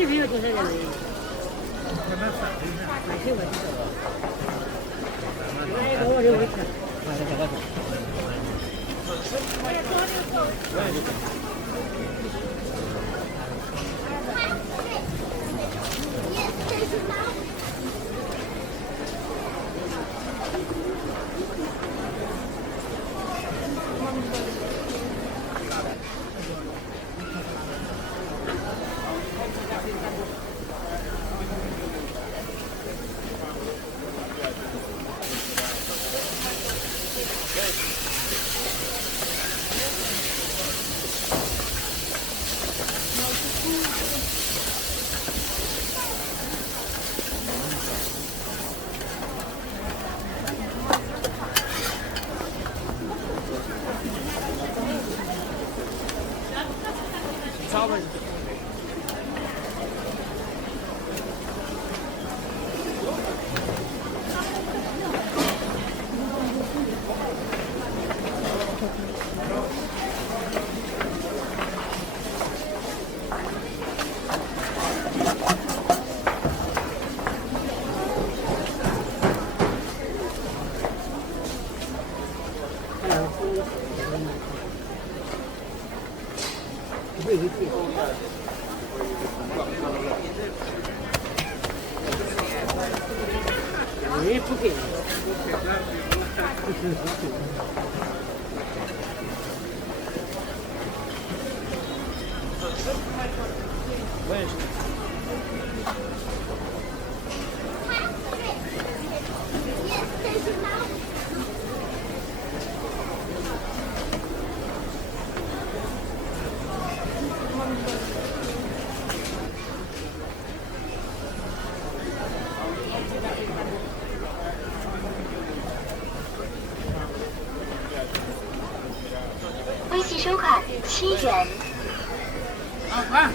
82호 도착이네. 아이고, 어려웠다. 예쁘게.微信收款7元。啊！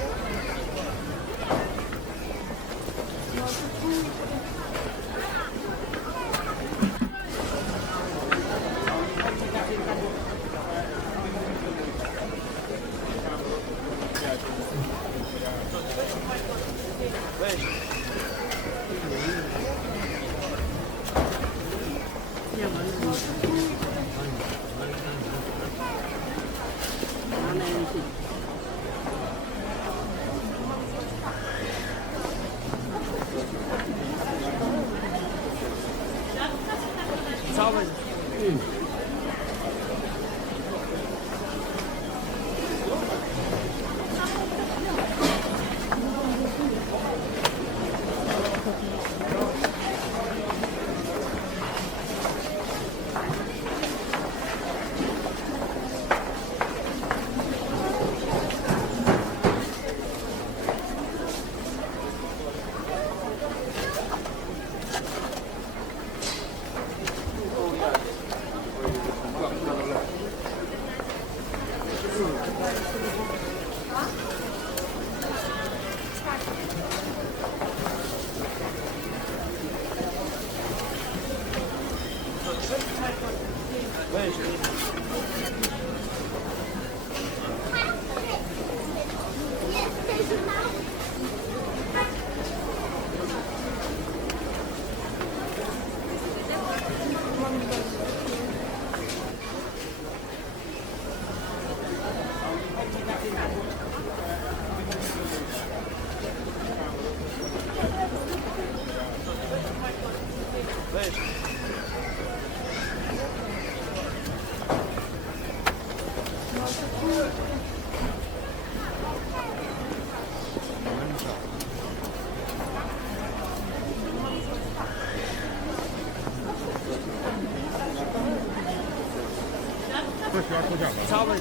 这需要抽奖吗？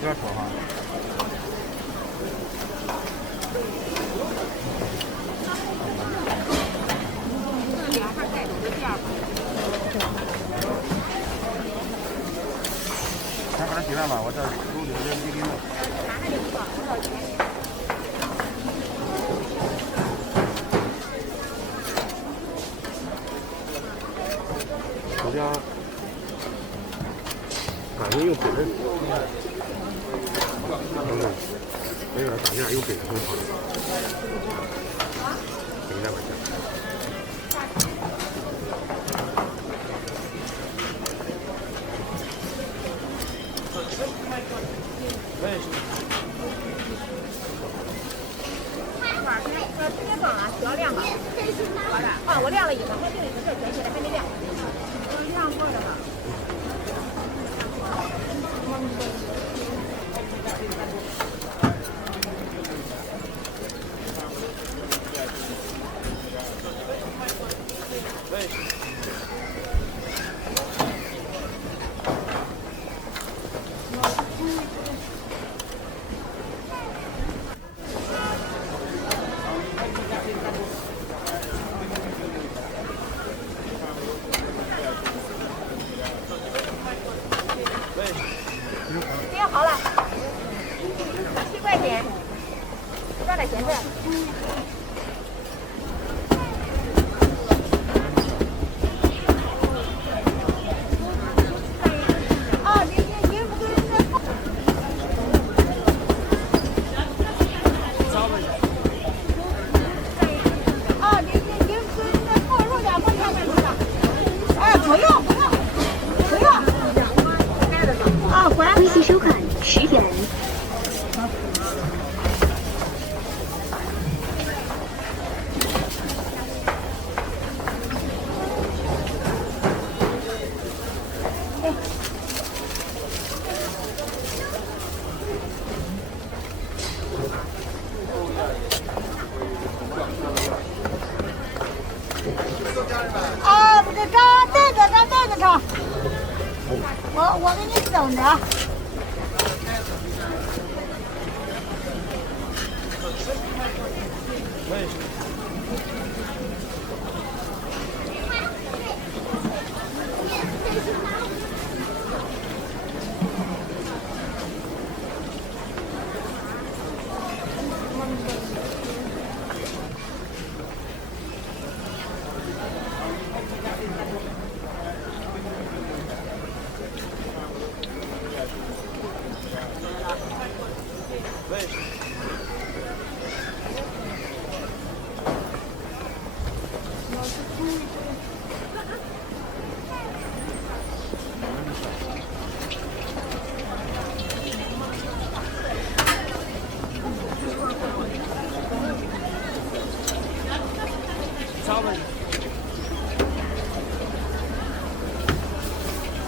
不要抽哈。他把它洗烂吧，我这录里面没给我。好像感觉用本子，没有了，打架用本子更好。等一下，晚上。今天放啊，需要晾吧？啊，我晾了一会儿，我另一个这卷起来还没晾，晾过了吧？订好了，7块钱，抓点咸菜。啊，您不跟人家说。啊，您跟人家烤肉的，不要不要。哎，不用。啊，微信收款10元。啊，这张带着张，我给你整的。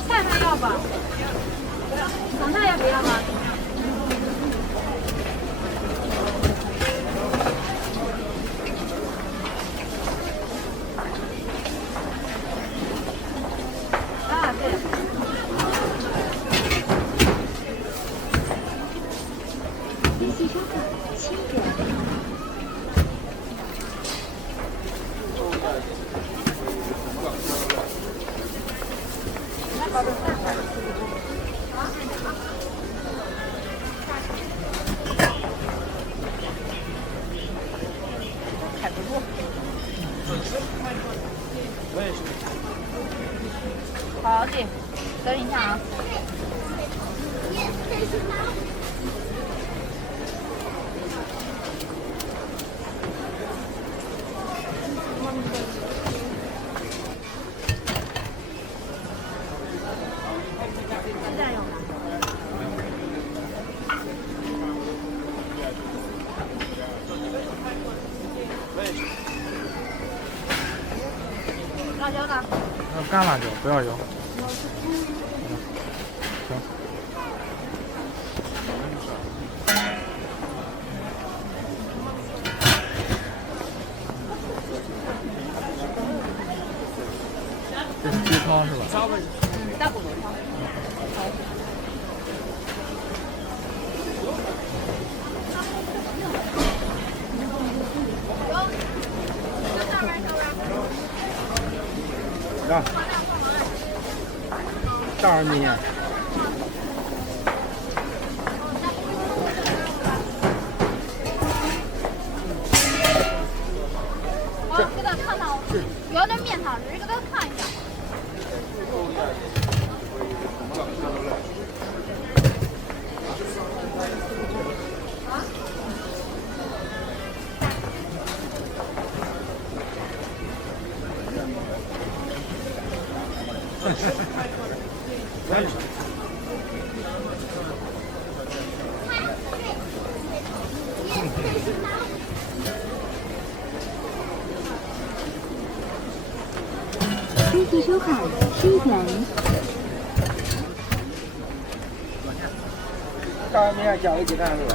菜还要吧？黄菜要不要吗？啊，对。微信收款7元。好的，等一下啊。鸡蛋有吗？辣椒呢？要干辣椒，不要油。行。这是鸡汤是吧？大骨头汤。啊，大碗米。我给他看看，要点面汤汁，给他看一下。这次收款7元。大碗米加个鸡蛋是吧？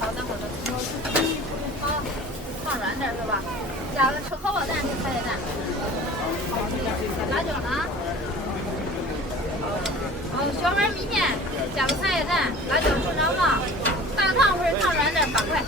好的。好，放软点是吧？加个吃荷包蛋，吃茶叶蛋。辣椒呢？小碗米面加个茶叶蛋，辣椒正常放，大汤或者放软点8块。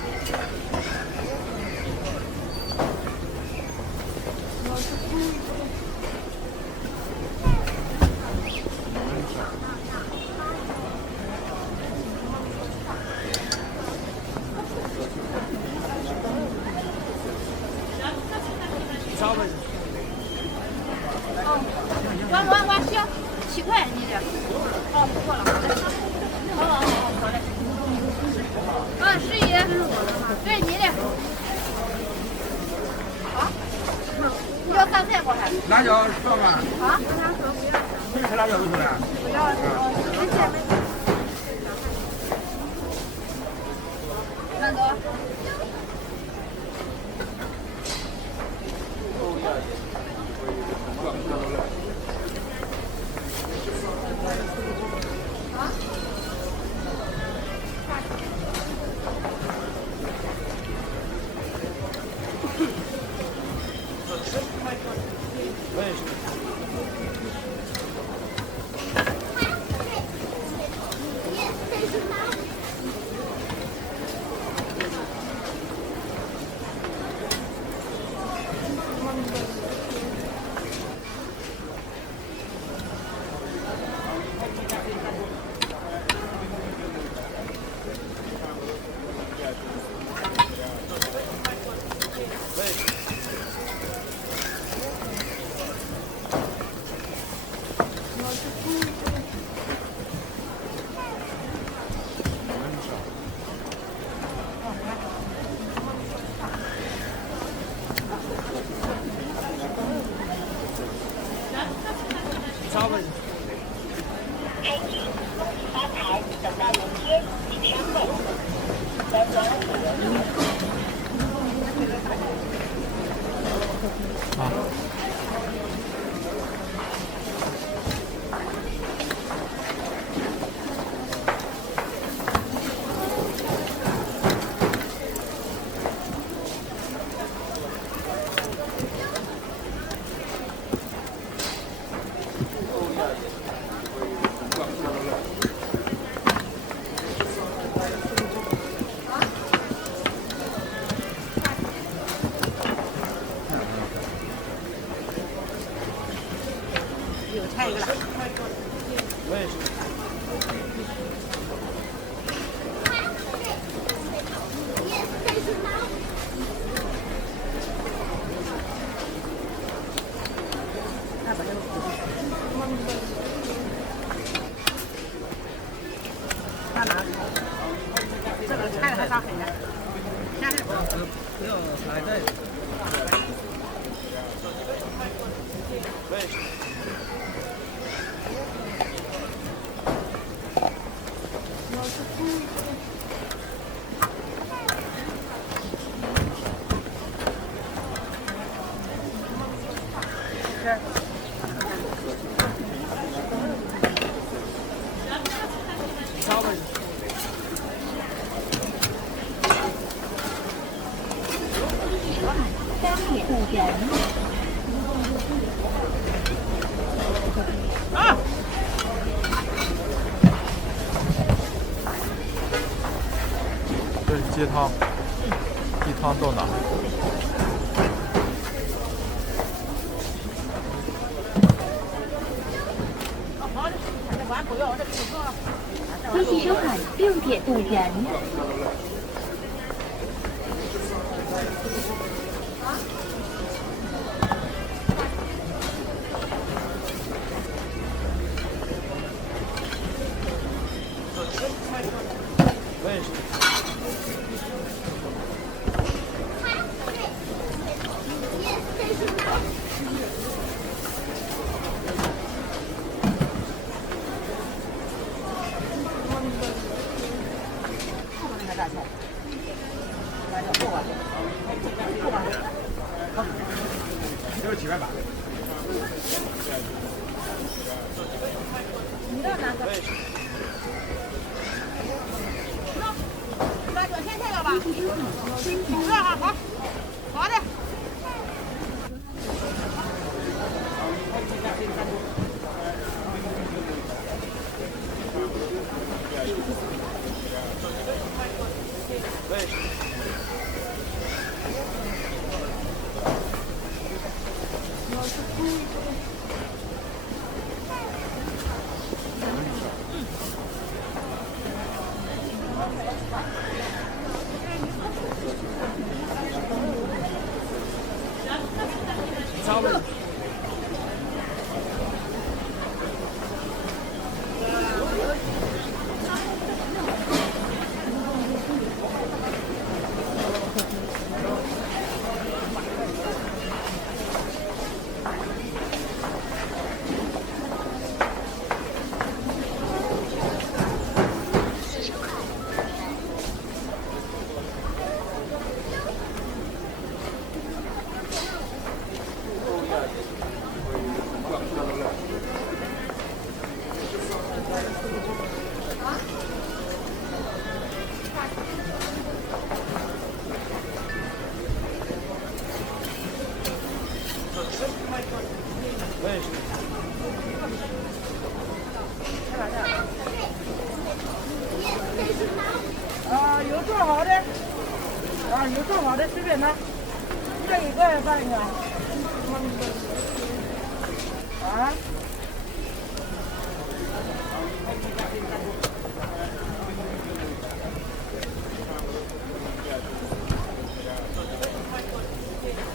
我行，7块你的。好，不错了，好嘞。好嘞。11，对你的。好。你要三菜锅还？辣椒少吗？啊？没吃辣椒不吃了？不要，没事。慢走。我也是。这个菜还上很呢。不要还在。我也是。三铁渡人。这是鸡汤，鸡汤豆奶。微信收看六铁渡人。我也是。就是几块八。你的哪个？那就先这个吧。好，好的。我也是。我也是。有做好的，有做好的随便拿，这一个半个。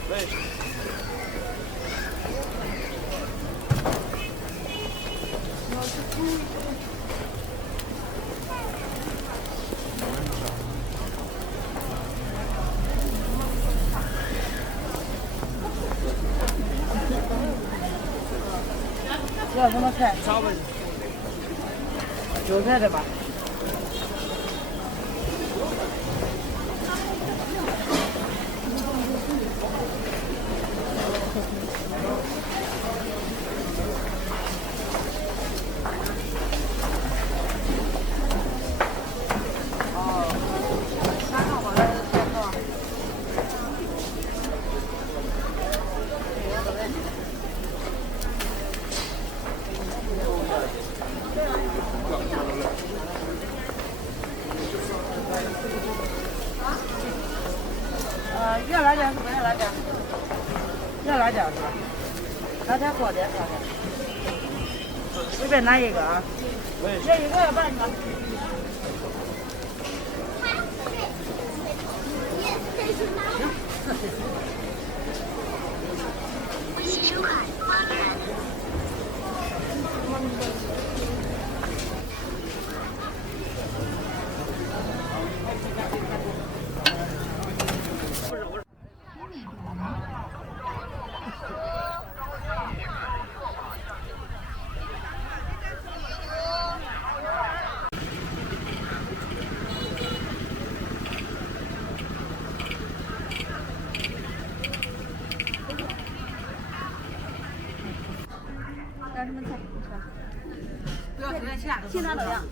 我也是。要什么菜？韭菜的吧。要辣酱是不要辣酱？要辣酱是吧？辣酱多点，辣酱。随便拿一个啊。这一个要半个。微信收款8元。要什么菜？不要现在其他其他都要。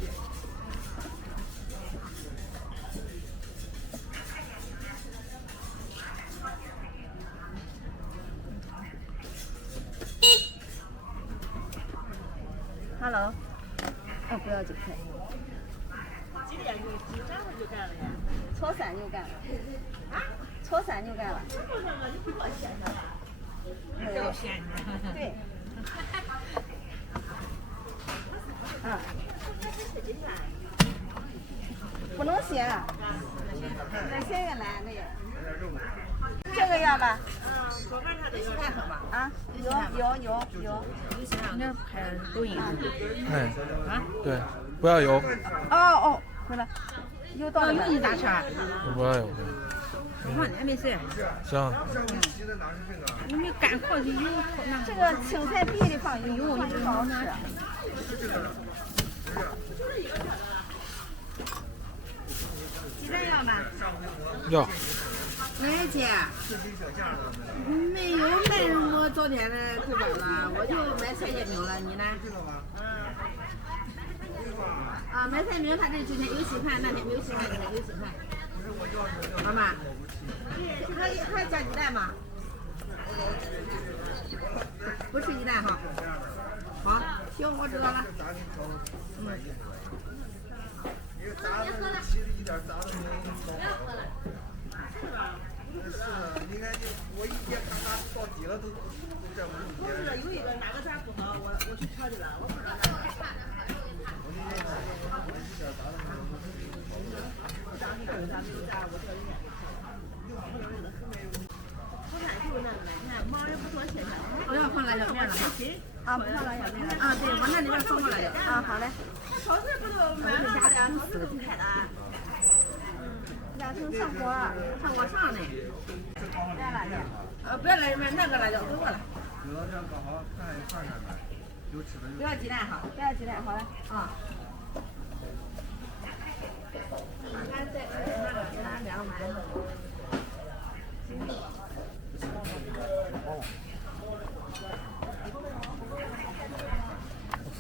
Hello， 哦，不要韭菜。几点就这样就干了呀？搓3就干了。啊？搓3就干了。没有咸的。对。啊。不能咸。再咸个来那个。这个要吧？左边它得有菜吧？啊，有。你这拍抖音。哎，对，不要油。哦，回来。有到了。有你咋吃啊？不要油。我看你没事。行。你没干活就油那。这个青菜必须放油，你不好吃。鸡蛋要吗？要。哪姐？没有卖，我昨天来这边了，我就买菜叶饼了，你呢？啊，买菜饼，他这今天有稀饭，那天没有稀饭，今天有稀饭。妈妈，还加鸡蛋吗？不吃鸡蛋哈。好，行，我知道了。你看我一天看他到底了都这么多年。有一个哪个咱不好，我去调去了，我不知道。我要放辣椒面了。啊，不放辣椒面了。啊，对，我那里边放过辣椒。啊，好嘞。超市不都买了的，超市都不开的。2层上火，上我上呢。不要辣椒。不要辣椒面，那个辣椒给我了。有的这样刚好看一看看呗，有吃的。不要鸡蛋哈。不要鸡蛋，好嘞。啊。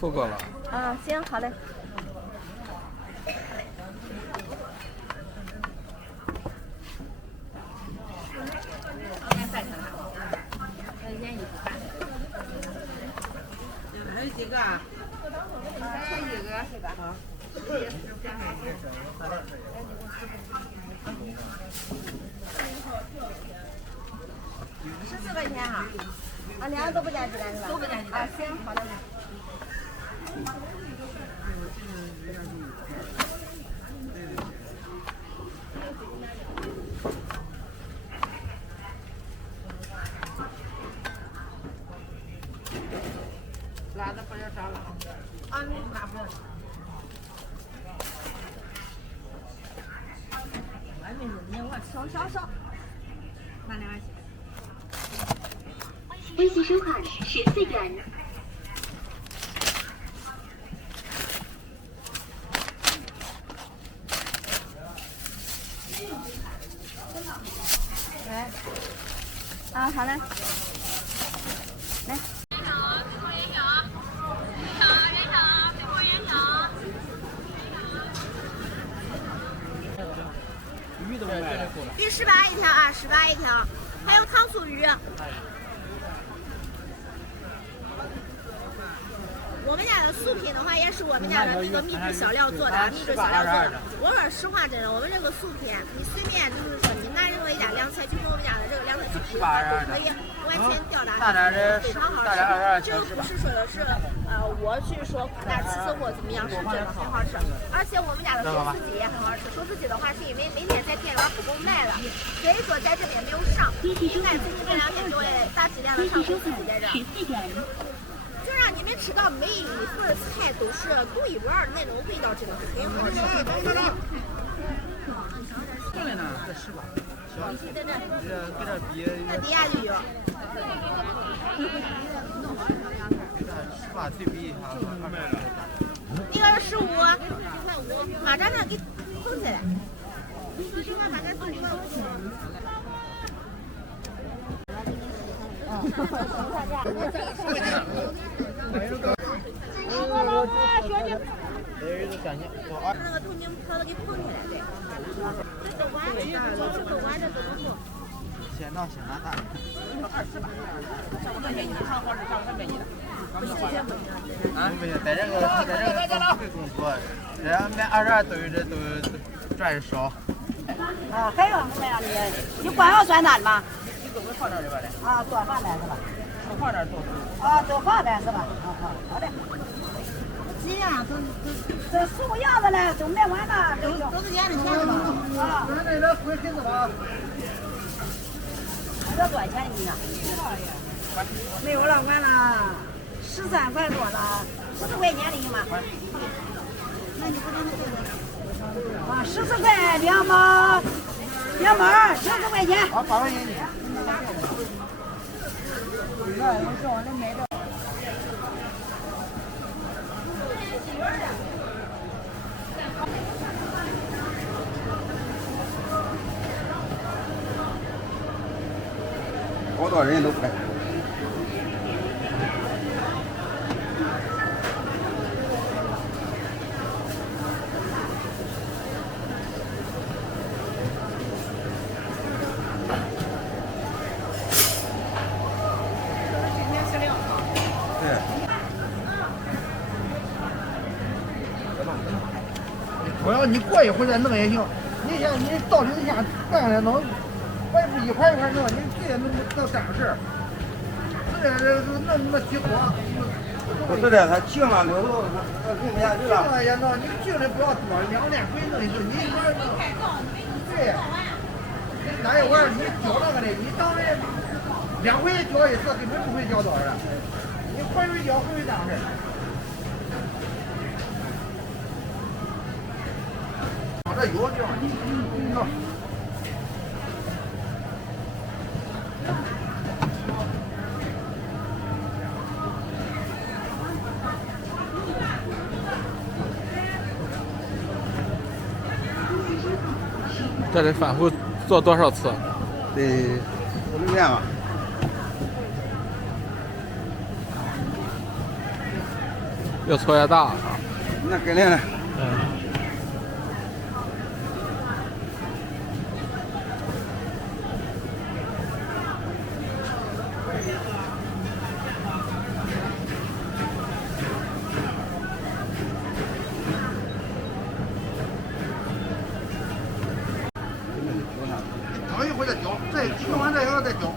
4个了。啊，行，好嘞。还有几个啊？还有1个是吧？好。 14块钱哈。啊，2个都不加鸡蛋是吧？都不加鸡蛋。啊，行，好的。辣的不要少了啊！辣不要。外面是你我少，拿2碗去。微信收款14元。来，啊，好嘞，来。 鱼18一条啊，18一条，还有糖醋鱼。我们家的素品的话，也是我们家的那个秘制小料做的，秘制小料做的。我说实话，真的，我们这个素品，你随便就是说，你拿任何一家凉菜去跟我们家的这个凉菜去比， 18、22可以完全吊打大点的非常好大点22吃。这个强不是说的是我去说夸大其词或怎么样，是真的很好吃。而且我们家的手撕鸡也很好吃。手撕鸡的话是因为那天在店里不够卖了，所以说在这边没有上。应该最近这2天就会大批量的上手撕鸡在这儿。就让你们吃到每一份菜都是独一无二的那种味道，真的是很好吃。这个呢，这18，小的在这跟这比，那底下就有。 18对比一下，那个是15，马扎那给封起来。马扎封起来。那个头巾套的给封起来，对。这都完了，这都完了，怎么做？先拿大。啊，不行，在这个会工作，这买22都有这都赚的少。啊，还有什么呀？你光要算单吗？你都会放这里边的？啊，多放点是吧？都放这多。啊，多放点是吧？好的。几样这15样子嘞，都卖完了，都是眼里钱的吧？啊，那这亏心子吧？这多少钱一呢？没有了，完了，13块多了，40块钱的行吗？那你不能啊，14块2毛，2毛20块钱。啊，8块钱一。好多人都拍。对。我要你过一会儿再弄也行，你像你到零下干下来弄，外部一块一块弄，你这也弄耽误事儿。这弄那么几锅，不是的，他净了，有时候弄不下去了。净了也弄，你净的不要多，2连回弄一次，你一块弄。对，哪有玩意你搅那个的，你当然2回搅一次，根本不会搅多少的，你回回搅回回耽误事儿。这油地方，这得反复做多少次？得5、6遍吧。越搓越大啊！那肯定的。等一会儿再搅，再搅完再以后再搅。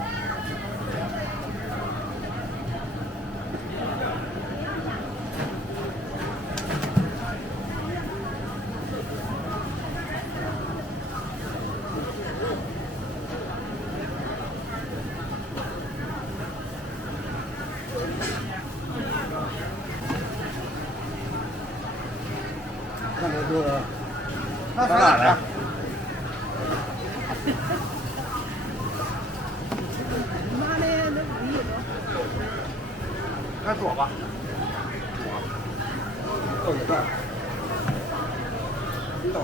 那个是那啥的。看左吧，到一半，到。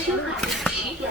西收看10点。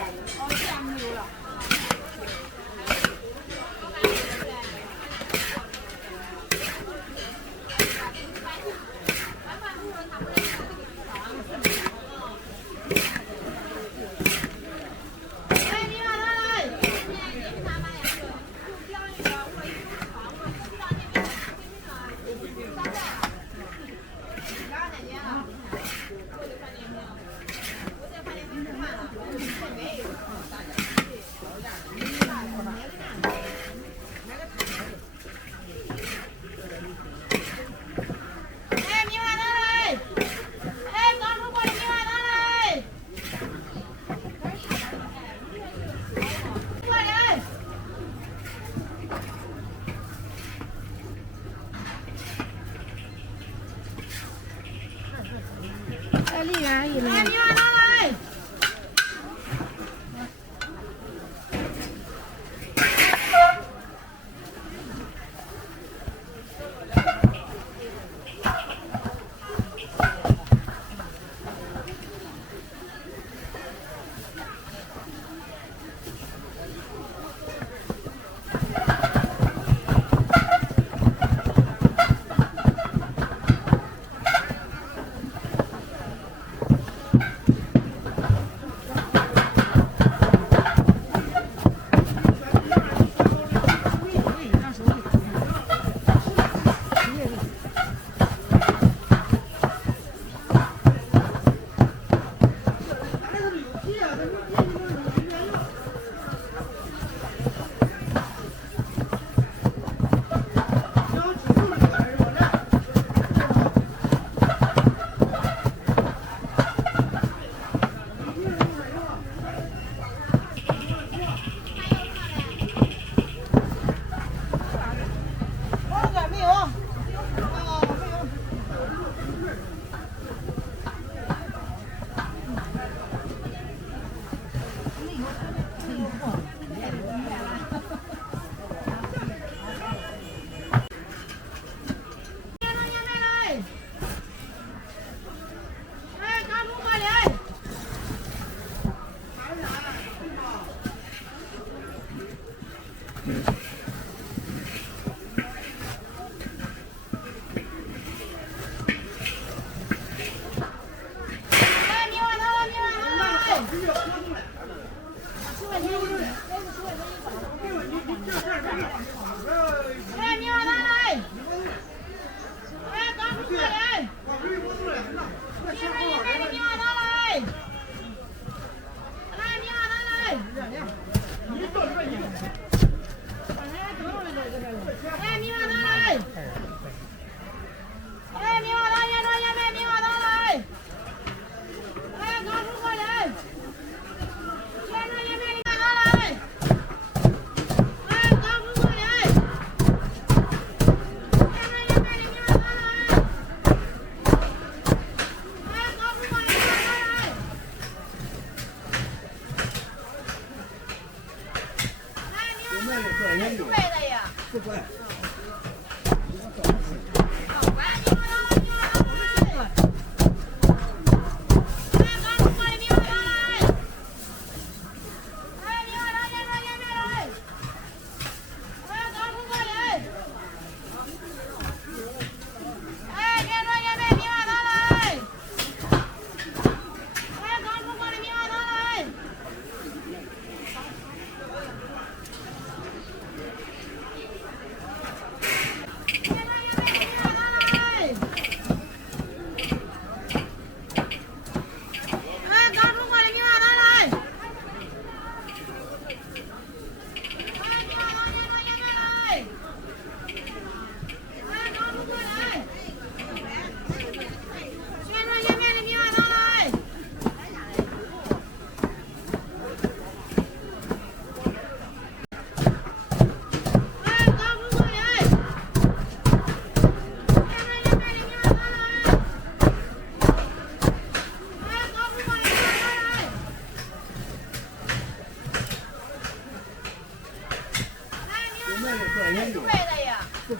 过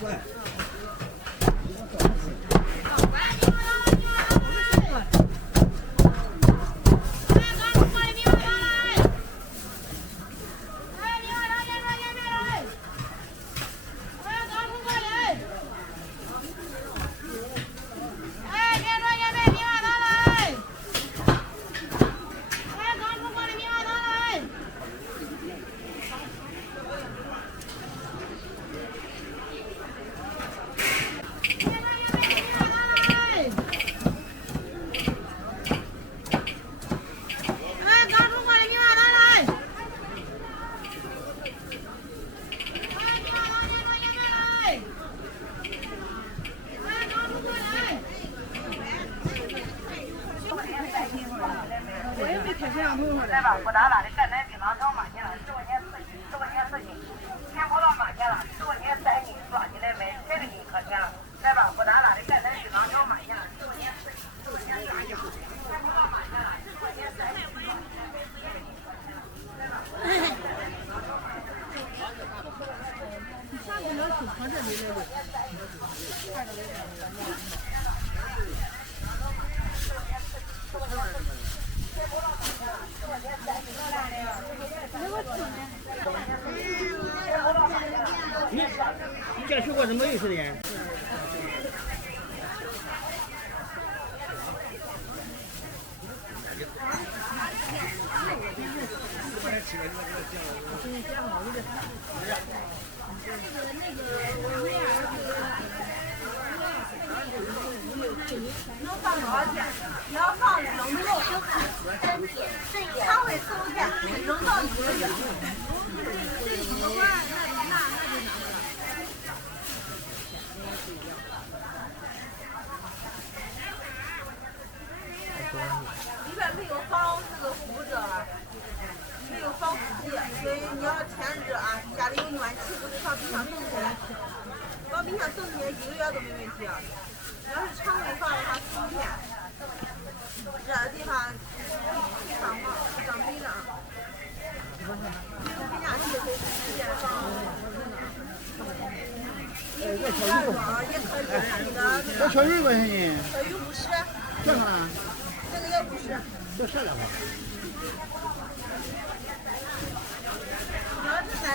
来，来吧，不打蜡的赣南冰糖条买去了，10块钱10块钱4斤，钱跑到买去了，10块钱3斤，抓起来买，7个斤可甜了。来吧，不打蜡的赣南冰糖条买去了，10块钱4斤，10块钱3斤，钱跑到买去了，10块钱3斤。你这水果怎么有时间？能放多少钱？要放扔不够就看，常会收钱，扔到1个月。里边没有防这个腐着，没有防腐剂，所以你要天热啊，家里有暖气，不是放冰箱冻起来，往冰箱冻起来1个月都没问题。要是常温放的话，4、5天，热的地方上网上冰上，人家去可以直接放。你比如原装也可以，那个这小鱼多少钱斤？小鱼50，这个呢？这个也50。这12块。要是买。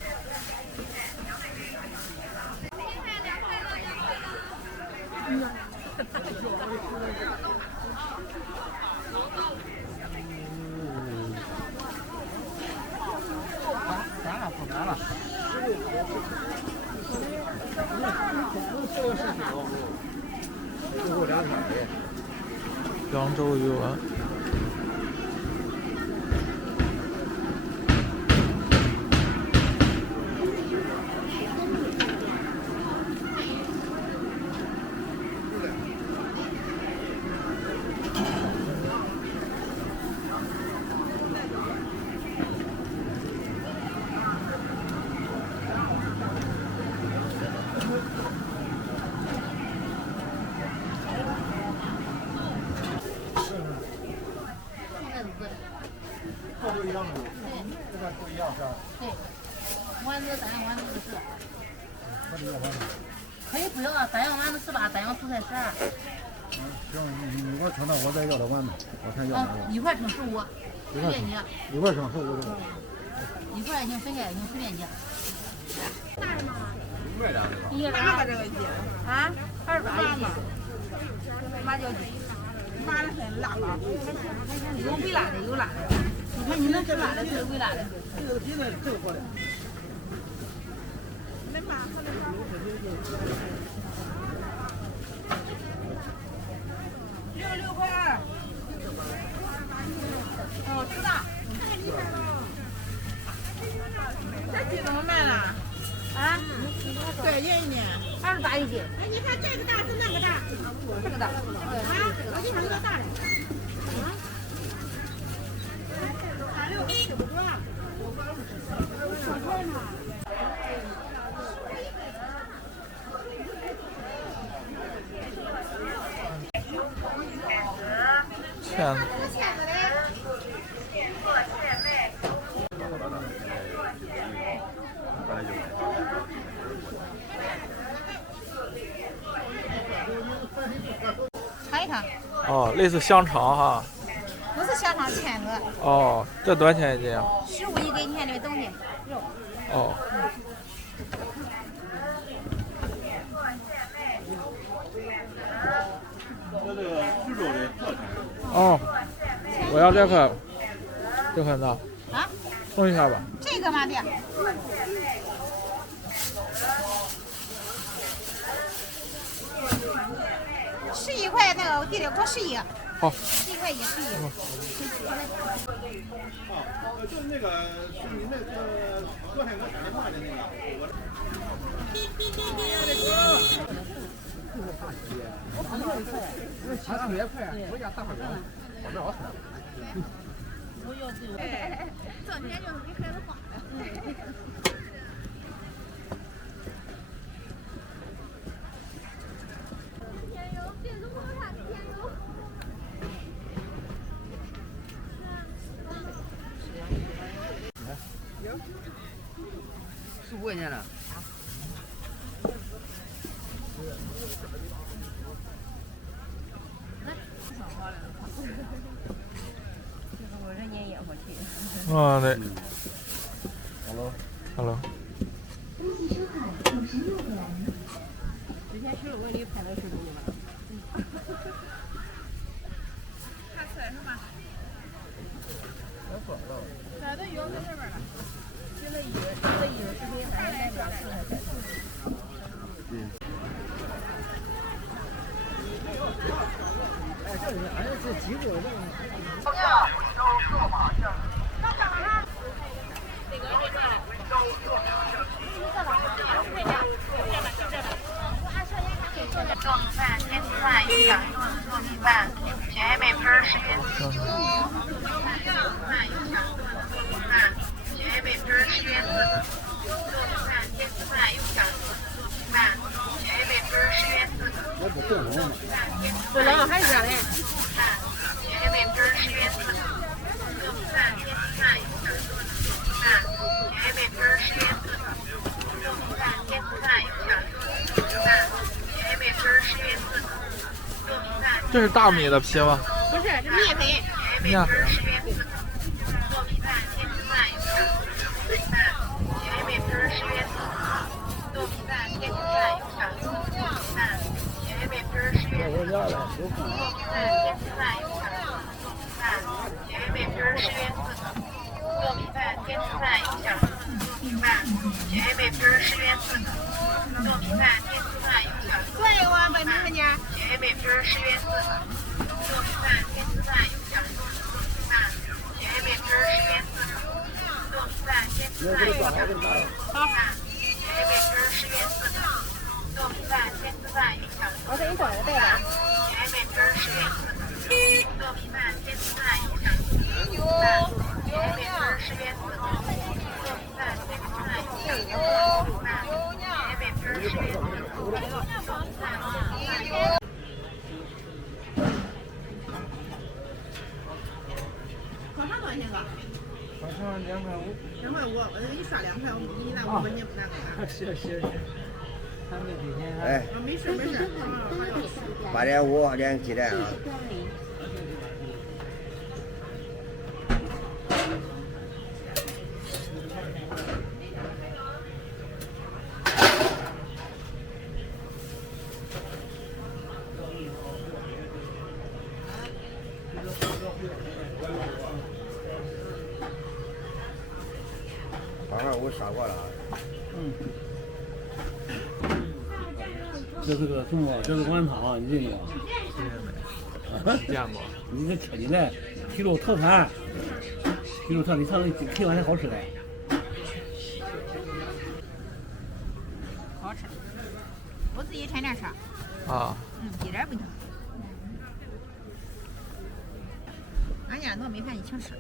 干了。扬州鱼丸。都一样的，这个都一样是吧？对，丸子单样丸子10，我这个丸子。可以不要啊，单样丸子18，单样蔬菜12。行，你给我称到我再要的丸子，我才要啊那个。一块称15，随便你。一块称15的。一块也行，分开也行，随便你。一个哪个这个鸡？啊，28一斤。麻椒鸡，麻的很辣吧？有微辣的，有辣的。你看你能吃辣的，吃微辣的。这个鸡呢，这个好的。没麻和那个。66块2。哦，知道。这鸡怎么卖了？啊？对，爷爷28一斤。哎，你看这个大是那个大？这个大。啊，我就想这个大的。啊？36吃不着。小块呢？蚬子。尝一尝。哦，类似香肠哈。不是香肠，蚬子。哦，这多少钱一斤啊？15一斤，你看这个东西，肉。哦。这个徐州的特产。哦，我要这个，这个呢？啊？送一下吧。这个嘛的。11块那个，我弟弟给我11。好。11块1，11。就是那个是你那个昨天我打电话的那个。我家大伙儿我这好吃。挣钱就是给孩子花的。天油，别跟我啥天油。15块钱了。啊，对。Hello。恭喜收看96元。之前10公里拍了10公里了。看菜是吗？咱的鱼在这边了。这个鱼视频还是在这儿。哎，这里好像是几个人。糯米饭、天津饭、鱼饺子、糯米饭、全美盆10元4个。糯米饭、鱼饺子、糯米饭、全美盆10元4个。糯米饭、天津饭、鱼饺子、糯米饭、全美盆10元4个。我不正宗。不冷还是热嘞？全美盆10元4个。糯米饭、天津饭、鱼饺子、糯米饭、全美盆10元4个。糯米饭、天津饭、鱼饺子、糯米饭。这是大米的皮吗？不是，是面粉。面粉。糯米饭、天津饭、鱼饺子、糯米饭、全美盆10元4个。糯米饭、天津饭、鱼饺子、糯米饭、全美盆10元4个。糯米饭、天津饭、鱼饺子、糯米饭、全美盆10元4个。糯米饭、天津饭、鱼饺子、糯米饭、全美盆10元4个。糯米饭、天津饭、鱼饺子。对，我问你们呢。全美盆10元4个。糯米饭、天津饭、鱼饺子、糯米饭、全美盆10元4个。糯米饭、天津饭、鱼饺子、糯米饭、全美盆10元4个。糯米饭、天津饭、鱼饺子、我给你找一个袋子。全美盆10元4个。糯米饭、天津饭、鱼饺子、糯米饭、全美盆10元4个。糯米饭、天津饭、鱼饺子、糯米饭、全美盆10元4个。烤肠多少钱哥？烤肠2.5块。2块5，我给你刷2块，我给你拿5块钱不拿个。行。他们今天哎，没事。8.5连鸡蛋啊。8.5刷过了啊。这是个什么？这是碗汤，你见过？见过。你这吃进来，皮肉特弹，皮肉特，你尝尝皮碗还好吃嘞。好吃，我自己天天吃。啊。一点不腻。俺家糯米饭一起吃。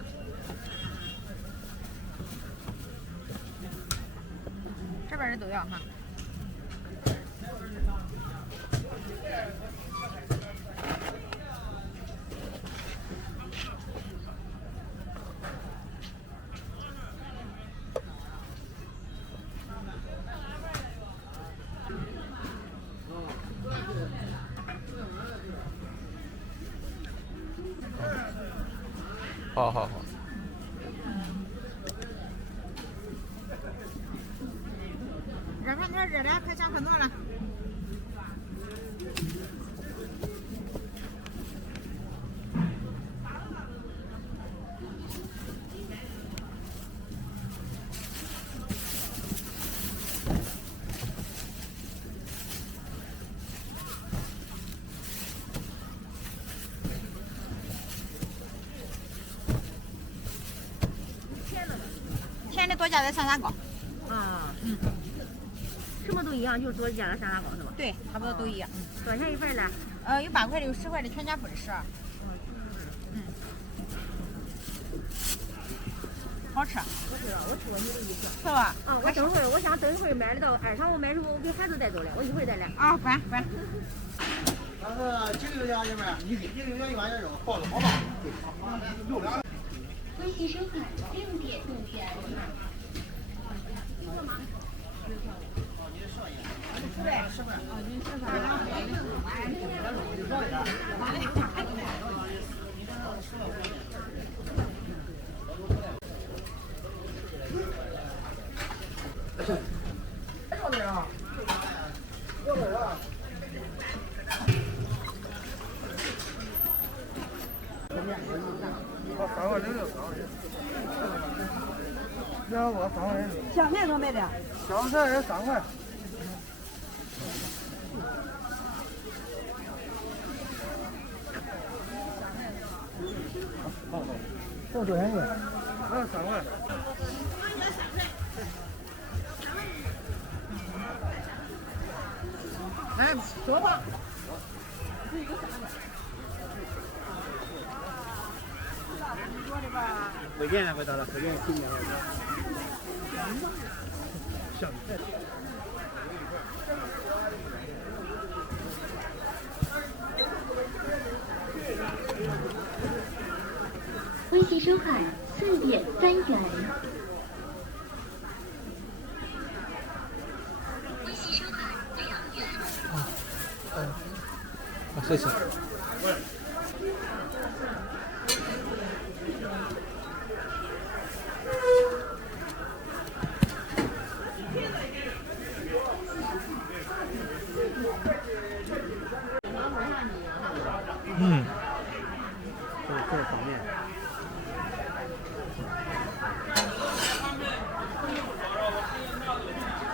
这边人都要哈。好。热饭天热的，可想可弄了。甜的多加点山楂糕。什么都一样，就是多加点山楂糕是吧？对，差不多都一样。多少钱一份呢？有8块的，有10块的，全家分12。好吃。我知道，我知道你的意思。是吧？啊，我想等一会儿买得到二上午买时候我给孩子带走了，我一会儿再来。啊，乖乖。但是几个家里面，一个月一万元肉，包的好吧？微信收款6点动员。香菜多卖的？香菜也3块。这多少钱？3块。来，说吧。回见了，回到了，回见新年了。香菜。微信收款4点3元。微信收款2元。谢谢。嗯。这是方面。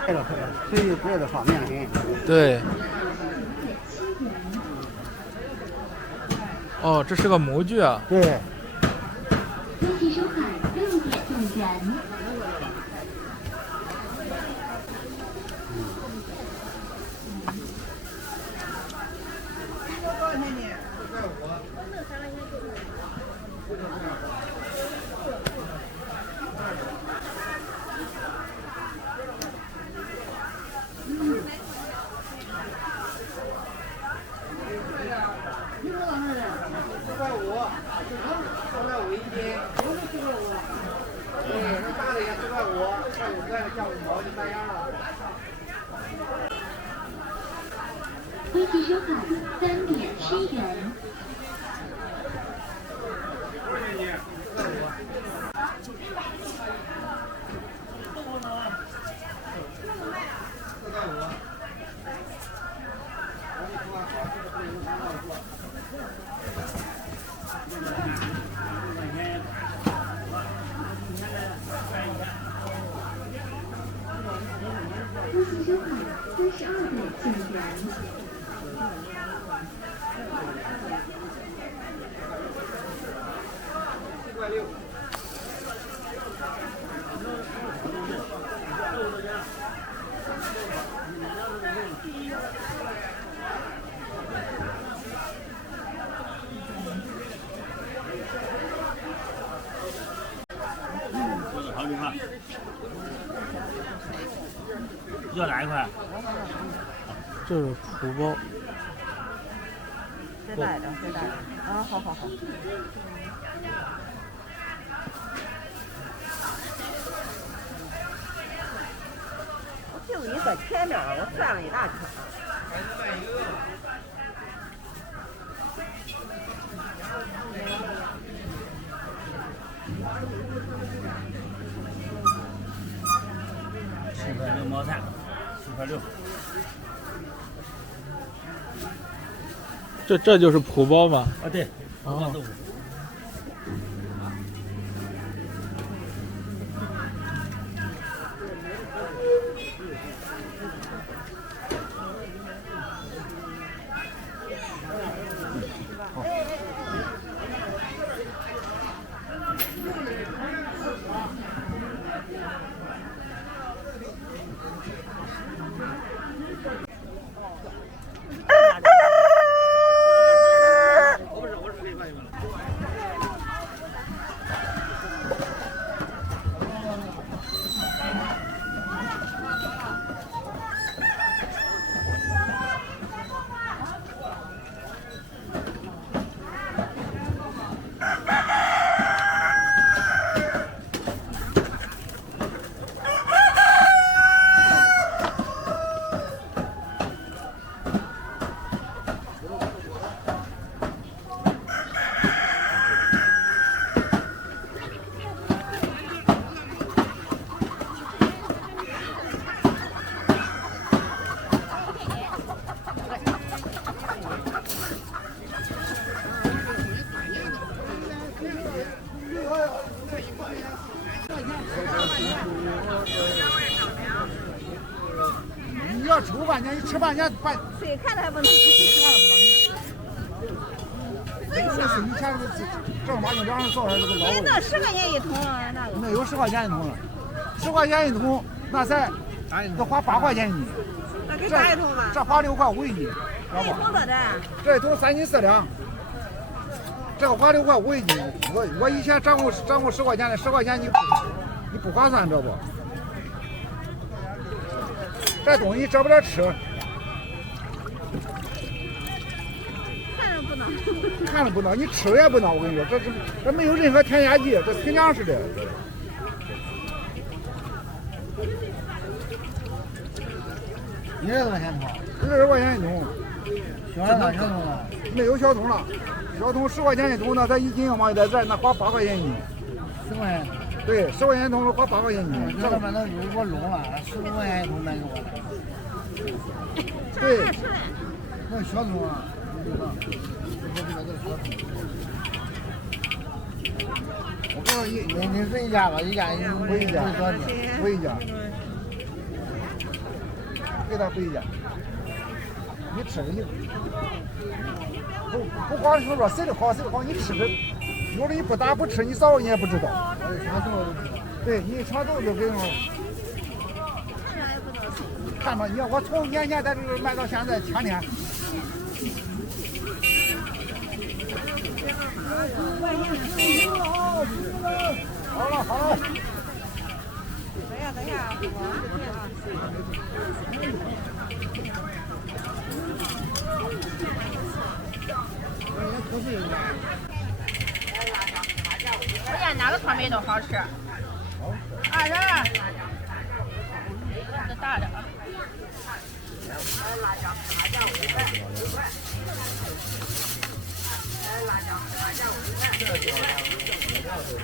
这个所以这个方面给。对。哦，这是个模具啊。对。微信收款6点动员。4.5一斤，不是4.5。对，那大的也4.5，4.5再加5毛就3样了。微信收款3点7元。微信收款32.9元。4.6。好几块。要哪一块？这是蒲包。最大的，最大的。啊，好好好。我就一个前面，我转了一大圈。7.6毛菜，4.6。这就是蒲包吗？啊，对，蒲包豆腐。你要吃半天，你吃半天半。谁看了还不能吃？谁看了不能？这是以前正儿八经两人造出来这个老味。那10块钱一桶啊，那个。那有10块钱一桶了，10块钱一桶，那才得花8块钱一斤。那给啥一桶吧？这花6块5一斤，知道吧？一桶多少？这一桶3斤4两。这个花6块5一斤，我以前涨过10块钱的，10块钱你不划算，知道不？这东西这不得吃，看着不能，看着不能，你吃也不能。我跟你说，这没有任何添加剂，这纯粮食的。你这多少钱桶？20块钱一桶。小桶小桶了？没有小桶了，小桶10块钱一桶，那咱一斤要往里再那花8块钱一斤。10块钱？对，10块钱一桶花8块钱一斤。这他妈都给我弄了，15块钱一桶卖给我了。对，那小桶啊，我告诉你，你是一家吧？一家回一家，回一家，给他回一家。你吃你不光是说谁的好谁的好，你吃的，有的你不打不吃，你早你也不知道。对，你尝豆就跟我看吧，你看我从年前在这卖到现在天天。好了好了。等一下，我家哪个汤面都好吃。20，这大的。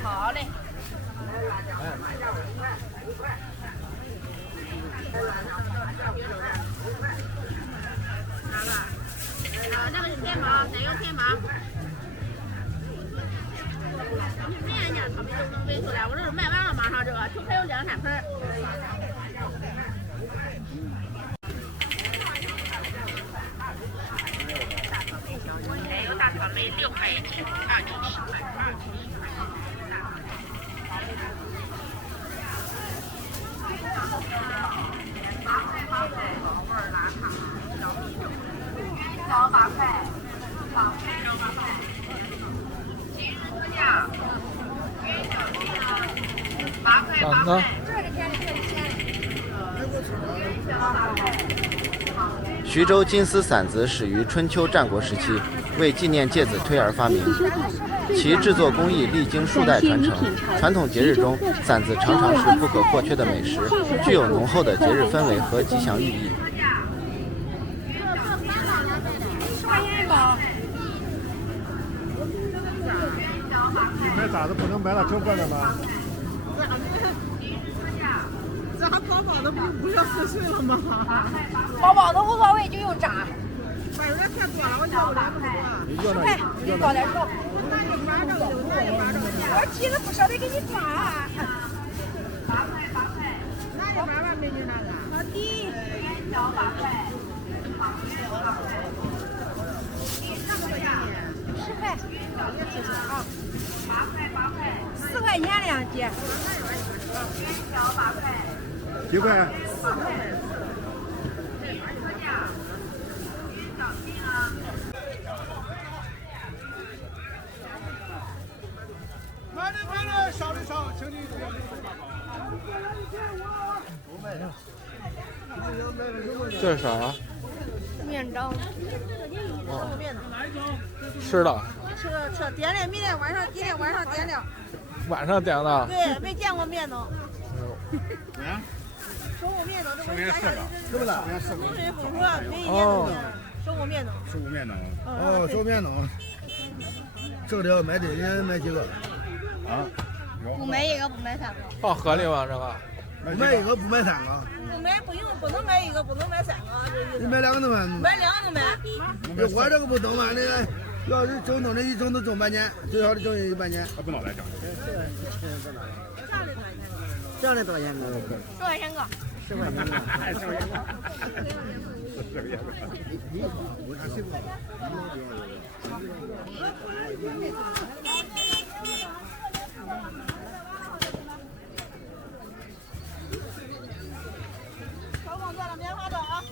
好嘞。那个是天毛，哪个天毛？这样家他们都能喂出来，我这是卖完了，马上这个就还有2、3盆。还有大草莓6块一斤，2斤10块，2斤10块。小8块，好，8块。今日特价，8块。徐州金丝馓子始于春秋战国时期，为纪念介子推而发明。其制作工艺历经数代传承，传统节日中，馓子常常是不可或缺的美食，具有浓厚的节日氛围和吉祥寓意。买馓子不能买到整个的吗？这还薄薄的不就40岁了吗？薄薄的无所谓，就用炸。反正太多了，我要不了不多。 10块，你倒点肉。我急了不舍得给你抓。哪有妈妈美女那个？老弟。小8块。10块。啊。4块钱2斤。几块？4块。慢点，少的少，轻的轻。这是啥？面粥。哦，面的。吃的。吃，点了，今天晚上点了。晚上点的。对，没见过面粥。嗯。中午面粥，这不是是不是？风水不说，可以腌中午面粥。中午面粥。哦，中午面粥。这个买这人买几个？啊？不买1个不买3个。放河里吗？这个？不买1个不买3个。不能买1个，不能买3个。你买2个能买？买2个买。我这个不懂嘛，那个要是整弄的，一整都整半年，最少得整1半年。不能来整。价里多少钱？这样的多少钱个？10块钱个。10块钱个。10块钱个。小公做的棉花豆啊。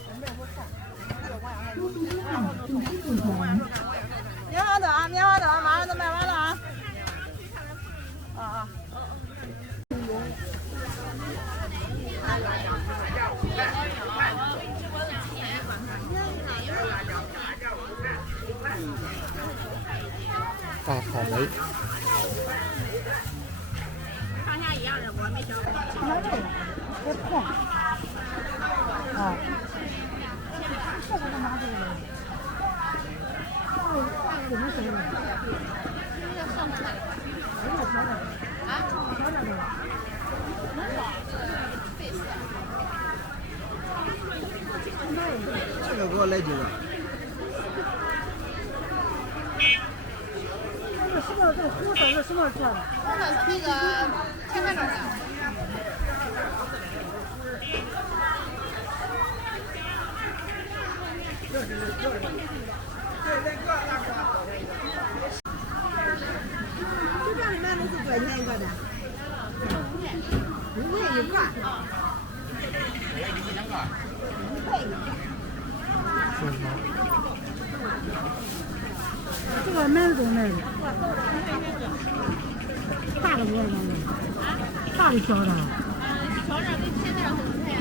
棉花豆啊，棉花豆，马上都卖完了啊。啊。大草莓。上下一样的，我没想过。啊。怎么选的？这个给我来几个。这什么？这红色是什么做的？红色是那个甜菜根的。就这里面都是多少钱一个的？5块一个。这个买的多买的。大的多少钱？大的小的。小的跟现在5块钱，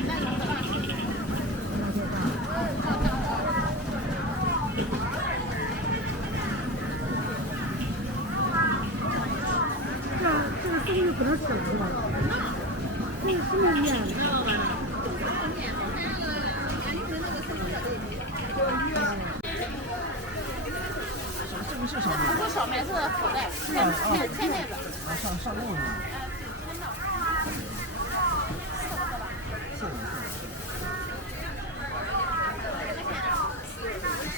那个这个东西不能吃是吧？这是什么面？这不是小麦，不是小麦，是口袋，菜麦子。啊，上肉呢。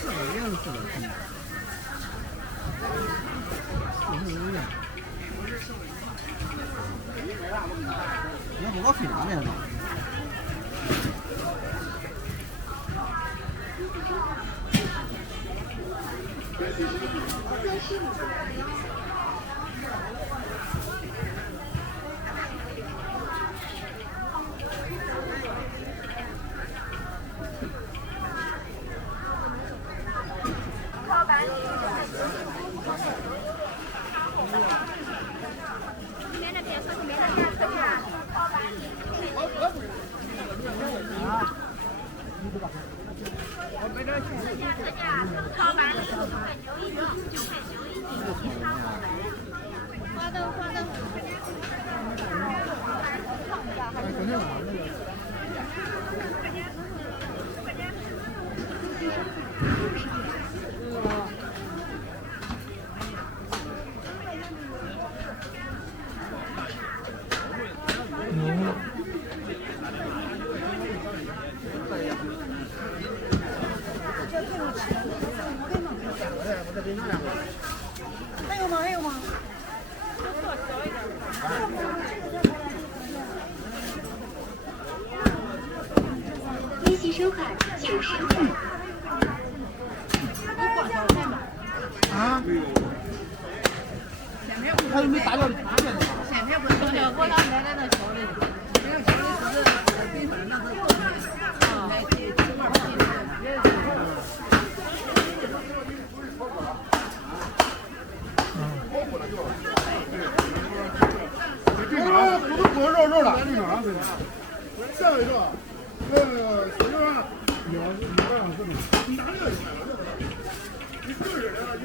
4个也是4个。那给我分哪边呢？还有吗？还有吗？微信收款90块。啊？还有没打掉的大件的吗？前面不是我俩买的那小的，没有小的是冰粉，那是冻的。来几块皮。不都滚肉了？下一个，那个小牛啊，你这样是吗？哪个？你个人啊，你。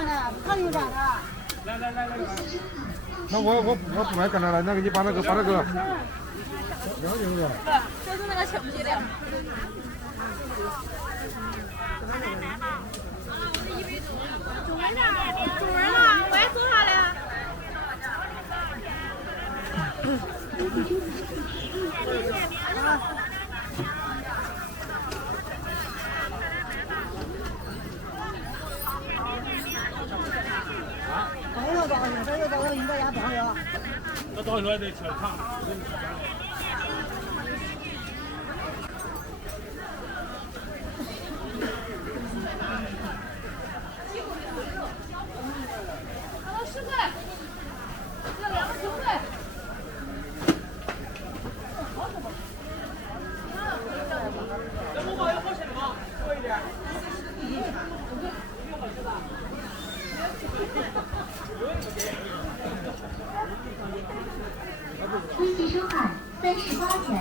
上的，看你长的。那我不买干啥了？那个你把那个。了解了。就是那个请不起的。主人了，我也坐下来。朋友多少钱？这就多少一个牙朋友。那到时候得去看。10块，这2个9块。这不包有好吃的吗？多一点。微信收看38元。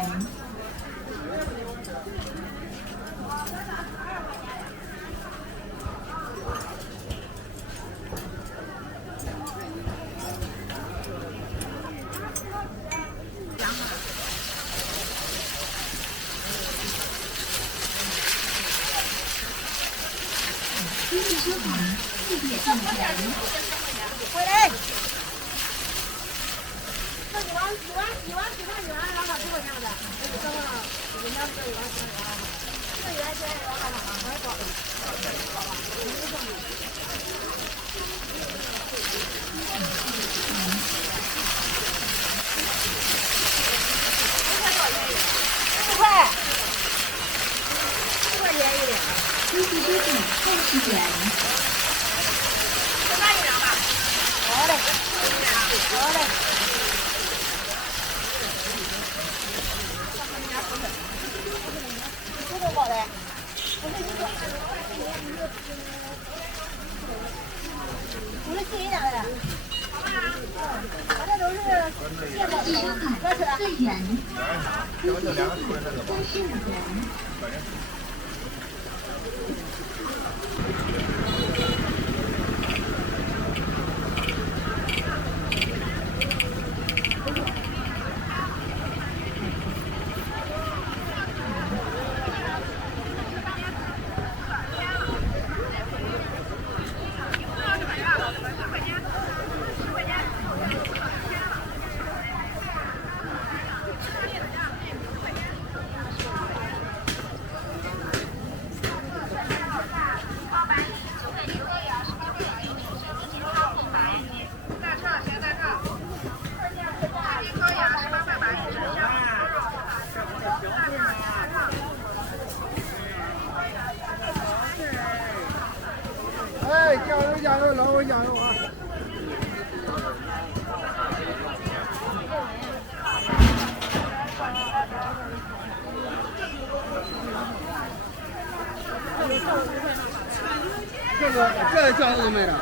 微信收看4.1元。回来。这一碗10块钱，让他10块钱的，这个人家这1碗10块钱，这元钱要干嘛？还高的。10块钱一两。微信收看20元。再拿1两吧。好嘞，好嘞。这个好嘞，我是新一点的，我这都是现包的，这是4元。微信收看35元。哎，加油，老板加油啊！这个酱油都没了。